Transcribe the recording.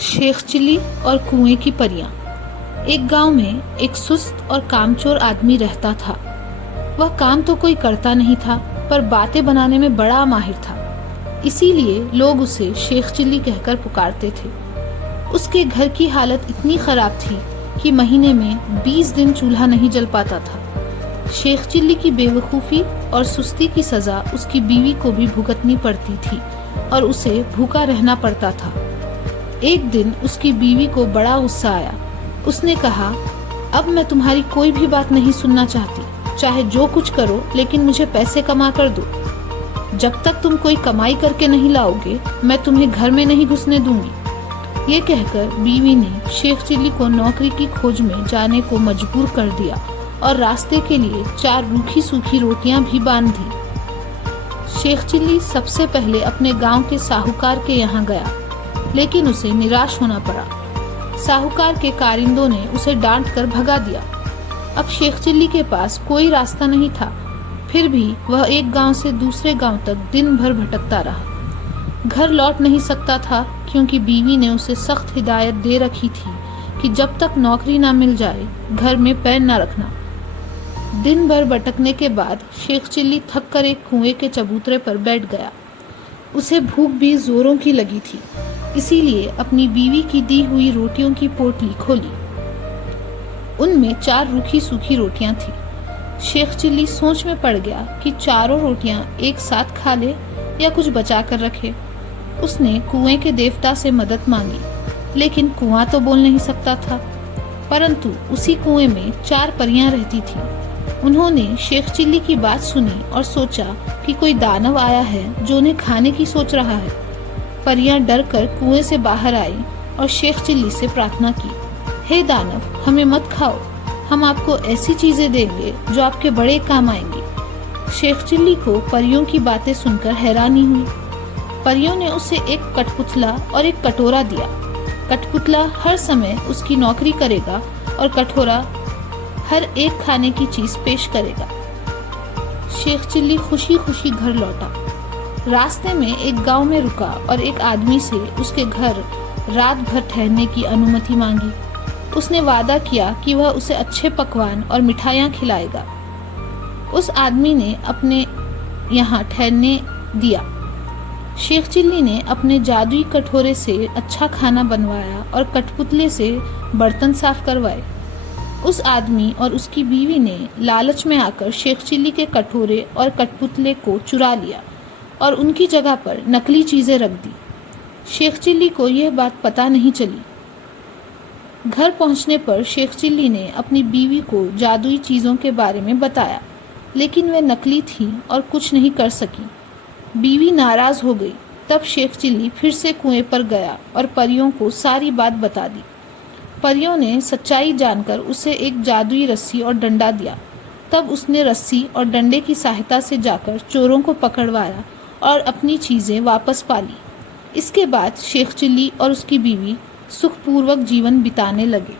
شیخ چلی اور کنویں کی پریاں۔ ایک گاؤں میں ایک سست اور کامچور آدمی رہتا تھا۔ وہ کام تو کوئی کرتا نہیں تھا پر باتیں بنانے میں بڑا ماہر تھا، اسی لیے لوگ اسے شیخ چلی کہہ کر پکارتے تھے۔ اس کے گھر کی حالت اتنی خراب تھی کہ مہینے میں 20 دن چولہا نہیں جل پاتا تھا۔ شیخ چلی کی بے وقوفی اور سستی کی سزا اس کی بیوی کو بھی بھگتنی پڑتی تھی اور اسے بھوکا رہنا پڑتا تھا۔ ایک دن اس کی بیوی کو بڑا غصہ آیا۔ اس نے کہا، اب میں تمہاری کوئی بھی بات نہیں سننا چاہتی، چاہے جو کچھ کرو لیکن مجھے پیسے کما کر دو۔ جب تک تم کوئی کمائی کر کے نہیں لاؤ گے میں تمہیں گھر میں نہیں گھسنے دوں گی۔ یہ کہہ کر بیوی نے شیخ چلی کو نوکری کی کھوج میں جانے کو مجبور کر دیا اور راستے کے لیے 4 روکھی سوکھی روٹیاں بھی باندھ دی۔ شیخ چلی سب سے پہلے اپنے گاؤں کے ساہوکار کے یہاں گیا، لیکن اسے نراش ہونا پڑا۔ ساہوکار کے کارندوں نے اسے ڈانٹ کر بھگا دیا۔ اب شیخ چلی کے پاس کوئی راستہ نہیں تھا، پھر بھی وہ ایک گاؤں سے دوسرے گاؤں تک دن بھر بھٹکتا رہا۔ گھر لوٹ نہیں سکتا تھا کیونکہ بیوی نے اسے سخت ہدایت دے رکھی تھی کہ جب تک نوکری نہ مل جائے گھر میں پیر نہ رکھنا۔ دن بھر بھٹکنے کے بعد شیخ چلی تھک کر ایک کنویں کے چبوترے پر بیٹھ گیا۔ اسے بھوک بھی زوروں کی لگی تھی، اسی لیے اپنی بیوی کی دی ہوئی روٹیوں کی پوٹلی کھولی۔ ان میں 4 روکھی سوکھی روٹیاں تھیں۔ شیخ چلی سوچ میں پڑ گیا کہ 4 روٹیاں ایک ساتھ کھا لے یا کچھ بچا کر رکھے۔ اس نے کنویں کے دیوتا سے مدد مانگی، لیکن کنواں تو بول نہیں سکتا تھا۔ پرنتو اسی کنویں میں 4 پریاں رہتی تھیں۔ انہوں نے شیخ چلی کی بات سنی اور سوچا کہ کوئی دانو آیا ہے جو انہیں کھانے کی سوچ رہا ہے۔ پریاں ڈر کر کنویں سے باہر آئیں اور شیخ چلی سے پرارتھنا کی، ہے دانو، ہمیں مت کھاؤ، ہم آپ کو ایسی چیزیں دیں گے جو آپ کے بڑے کام آئیں گی۔ شیخ چلی کو پریوں کی باتیں سن کر حیرانی ہوئی۔ پریوں نے اسے ایک کٹ پتلا اور ایک کٹورا دیا۔ کٹ پتلا ہر سمے اس کی نوکری کرے گا اور کٹورا ہر ایک کھانے کی چیز پیش کرے گا۔ شیخ چلی خوشی خوشی گھر لوٹا۔ راستے میں ایک گاؤں میں رکا اور ایک آدمی سے اس کے گھر رات بھر ٹھہرنے کی انومتی مانگی۔ اس نے وعدہ کیا کہ وہ اسے اچھے پکوان اور مٹھائیاں کھلائے گا۔ اس آدمی نے اپنے یہاں ٹھہرنے دیا۔ شیخ چلی نے اپنے جادوئی کٹورے سے اچھا کھانا بنوایا اور کٹ پتلے سے برتن صاف کروائے۔ اس آدمی اور اس کی بیوی نے لالچ میں آ کر شیخ چلی کے کٹورے اور کٹ پتلے کو چرا لیا اور ان کی جگہ پر نقلی چیزیں رکھ دی۔ شیخ چلی کو یہ بات پتہ نہیں چلی۔ گھر پہنچنے پر شیخ چلی نے اپنی بیوی کو جادوئی چیزوں کے بارے میں بتایا، لیکن وہ نقلی تھیں اور کچھ نہیں کر سکی۔ بیوی ناراض ہو گئی۔ تب شیخ چلی پھر سے کنویں پر گیا اور پریوں کو ساری بات بتا دی۔ پریوں نے سچائی جان کر اسے ایک جادوئی رسی اور ڈنڈا دیا۔ تب اس نے رسی اور ڈنڈے کی سہایتا سے جا کر چوروں کو پکڑوایا اور اپنی چیزیں واپس پا لی۔ اس کے بعد شیخ چلی اور اس کی بیوی سکھ پوروک جیون بتانے لگے۔